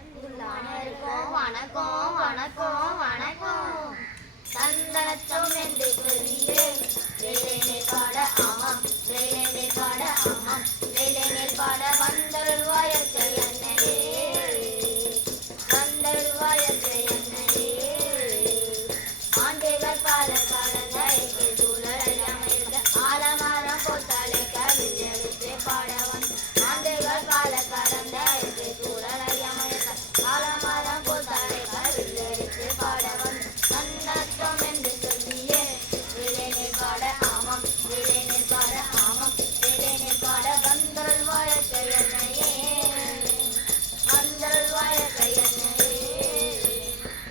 அனைவருக்கும் வணக்கம் வணக்கம் வணக்கம். தந்தனத்தம் என்று சொல்லியே வேலை பாட ஆமாம், வேலை பாட ஆமாம், வேலை பாட வந்தருள்வாயத்தை என்னையே, வந்தருள்வாயத்தை என்னையே. ஆண்டுகள் பல கடந்த சூழல் அமைந்த ஆலமரம் போட்டாலே கவிதை எடுத்து பாடவன். ஆண்டுகள் பல கடந்த சூழல் அமைந்த ஆலமரம் போட்டாலே கவிதை எடுத்து பாடவன். தந்தனத்தம் என்று சொல்லியே வேலை பாட ஆமாம், வேலை பாட ஆமாம், வேலை பாட வந்தருள்வாயத்தை என்னையே, வந்தருள்வாயத்தை என்னையே.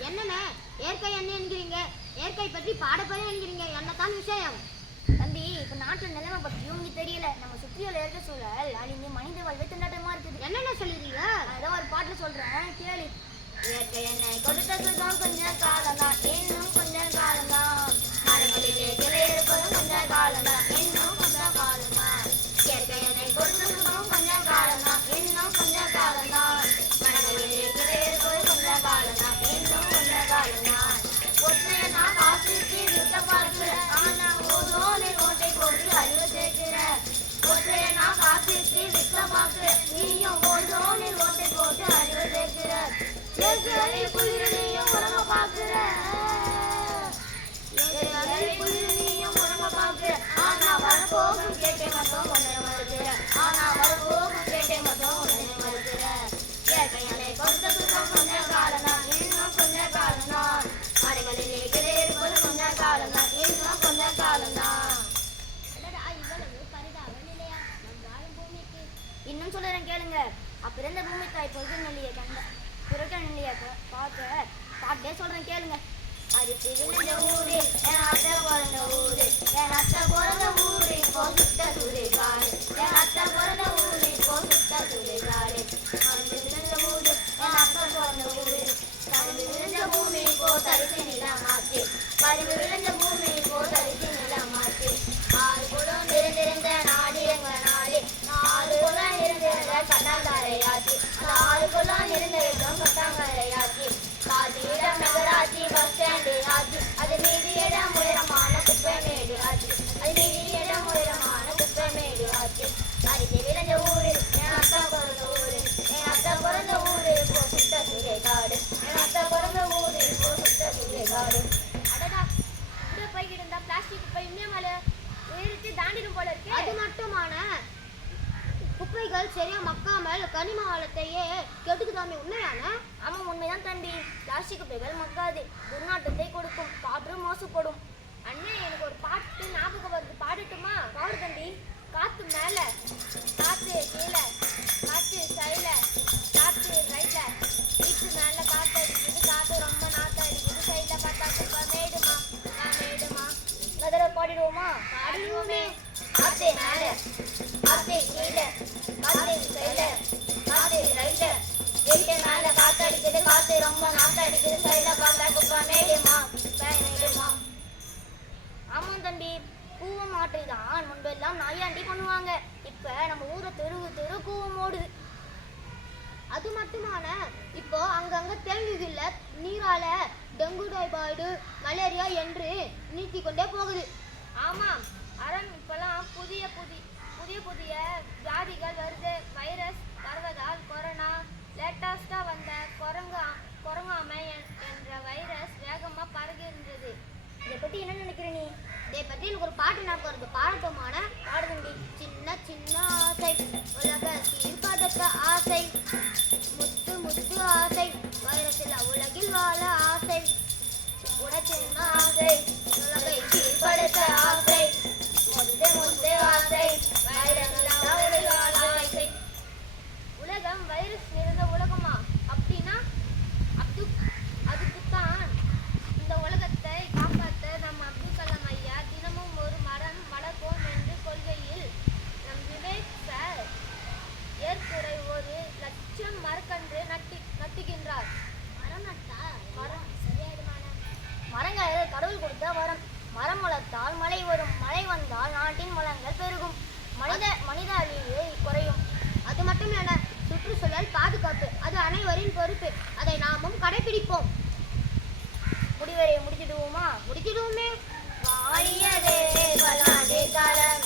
என்னண்ணே இயற்கை என்ன என்கிறீங்க? இயற்கை பற்றி பாடப்பதே என்கிறீங்க, என்னத்தான் விஷயம்? தம்பி, இப்ப நாட்டு நிலைமை பற்றியும் உங்களுக்கு தெரியல. நம்ம சுற்றியுள்ள இயற்கை சூழல் அழிந்து மனித வாழ்வே திண்டாட்டமா இருக்குது. என்னென்ன சொல்லிடுறீங்க? அதான் ஒரு பாட்டுல சொல்றேன் கேளு. இயற்கை என்னை கொடுத்த சுகம் கொஞ்ச காலம்தான், இன்னும் கொஞ்ச காலம்தான். மரங்களிலே கிளை இருப்பதும் கொஞ்ச காலம்தான், இன்னும் கொஞ்ச காலம்தான். இயற்கை என்னை கொடுத்த சுகம் கொஞ்ச காலம்தான், இன்னும் கொஞ்ச காலம்தான். மரங்களிலே கிளை இருப்பது கொஞ்ச காலம்தான், இன்னும் கொஞ்ச காலம்தான். ஒற்றைய நான் காசுக்கு விட்ட பார்க்கிறேன், ஆனா ஓதோனை ஓட்டை போட்டு அறிவு சேர்க்கிறேன். ஒற்றைய நான் காசுக்கு விட்ட பார்க்கிறேன், நீயும் ஓதோனை ஓட்டை போட்டு அறிவு சேர்க்கிற. குளிரையும் உறங்க பார்க்கிற, குளிரையும் உறங்க பார்க்கிற. ஆனா வரப்போகும் கேட்டை மட்டும் உன்னை மறுக்கிற, ஆனா வரப்போகும் கேட்டை மட்டும் உன்னை மறுக்கிற. இயற்கையை கொடுத்த சுகம் கொஞ்ச காலம்தான், இன்னும் கொஞ்ச காலம்தான். மரங்களிலே கிளை இருப்பது கொஞ்ச காலம்தான், இன்னும் கொஞ்ச காலம்தான். இன்னும் சொல்லுறேன் கேளுங்க. அப்பிறந்த பூமி தாய் பொழுது நெல்லிய கண்ட புரட்ட நெல்லிய பார்க்க பாட்டே சொல்றேன் கேளுங்க. அரிசி விழுந்த ஊரு என் அத்தை பிறந்த ஊரு, என் அத்தை பிறந்த ஊரு இப்போ சுத்த சுடுகாடு, என் அத்தை பிறந்த ஊரு இப்போ சுத்த சுடுகாடு. அரிசி விழுந்த ஊரு என் அத்தை பிறந்த ஊரு, கரும்பு விழுந்த பூமி இப்போ தரிசி நிலமாச்சு, கரும்பு விழுந்த பூமி இப்போ தரிசி நிலமாச்சு. ஆறு குடம் நிறைந்திருந்த நாடு எங்க நாடு, நாலு குளம் இருந்திருந்த கட்டாங்கரையாச்சு, நாலு குளம் இருந்திருந்தோம் கட்டாங்கரையாச்சு. பாதி இடம் நகராட்சி பஸ் ஸ்டாண்டு ஆச்சு, அது மீதி இடம் உயரமான குப்பை மேடு ஆச்சு, அது மீதி இடம் உயரமான குப்பை மேடு ஆச்சு. அரிசி விளைஞ்ச ஊரு என் அத்தா பிறந்த ஊரு, என் அத்தா பிறந்த ஊரு இப்போ சுத்த சுடுகாடு, என் அத்தா பிறந்த ஊரு இப்போ சுத்த சுடுகாடு. அடடா, இப்படியே போய்கிட்டு இருந்தா பிளாஸ்டிக் குப்பை இன்னும் மேலே உயரத்தை தாண்டிடும் போல இருக்கு. அது மட்டுமான குப்பைகள் சரியா மக்காமல் கனிம வளத்தையே கெடுக்குதாமே, உண்மையான? ஆமாம், உண்மைதான் தம்பி. பிளாஸ்டிக் குப்பைகள் மக்காது, துர்நாற்றத்தை கொடுக்கும், காற்று மாசுபடும். அண்ணே, எனக்கு ஒரு பாட்டு ஞாபகம் வருது, பாடட்டுமா? பாடு தம்பி. காத்து மேல, காத்து கீழே, காத்து சைல, காத்து ரைட்ல, வீட்டு மேல காத்து அடிக்குது, காத்து ரொம்ப நாத்து அடிக்குது, சைட்ல பார்த்தா குப்பை மேடுமா, மேடுமா. நகர பாடிடுவோமா? பாடுவோமே. காத்து மேல, காத்து கீழே, காத்து சைல, காத்து ரைட்ல, வீட்டு மேல காத்து அடிக்குது, காத்து ரொம்ப நாத்து அடிக்குது, சைட்ல பார்த்தா குப்பை மேடுமா, மேடுமா. ஆமாம் தம்பி, கூவம் மாற்றை தான் முன்பெல்லாம் நாயாண்டி பண்ணுவாங்க. இப்ப நம்ம ஊரை தெரு கூவம் ஓடுது. அது மட்டுமான இப்போ அங்கங்க தேங்குகிற நீரால டெங்கு, டைபாய்டு, மலேரியா என்று நீட்டி கொண்டே போகுது. ஆமாம், அரண் இப்பெல்லாம் புதிய புதிய வியாதிகள் வருது. வைரஸ் பரவதால் கொரோனா, லேட்டஸ்டா வந்த கொரங்காமை என்ற வைரஸ் வேகமா பரவுகின்றது. இதை பத்தி என்ன நினைக்கிற நீ? இதை பற்றி எனக்கு ஒரு பாட்டு ஞாபகம் வருது, பாடட்டுமான? பாடுதண்டி. சின்ன சின்ன ஆசை உலக சீர்படுத்த ஆசை, முத்து முத்து ஆசை வைரத்தில் உலகில் வாழ ஆசை, சின்ன ஆசை உலகை சீர்படுத்த ஆசை, முத்து முத்து ஆசை வைரஸ் ஆசை. உலகம் வைரஸ் நிறைந்த உலகமா? அப்படின்னா அதுக்குத்தான் இந்த உலகத்தை காப்பாற்ற நம் அப்துல் கலாம் ஐயா தினமும் ஒரு மரம் வளர்ப்போம் என்று கொள்கையில் நம் விவேக் சார் ஏற்குறை 1,00,000 மரக்கன்று நட்டுகின்றார். மரம் நட்டா மரம் சரியாயிடுமான? மரங்கள் கடவுள் கொடுத்த வரம். மரம் வளர்த்தால் மழை வரும், மழை வந்தால் நாட்டின் வளங்கள் பெருகும், மனித அழிவு குறையும். அது மட்டும் இல்ல, சுற்றுச்சூழல் பாதுகாப்பு அனைவரின் பொறுப்பு. அதை நாமும் கடைபிடிப்போம். முடிவரை முடிச்சிடுவோமா? முடித்திடுவோமே. வாழியவே வல்லாண்டே காலம்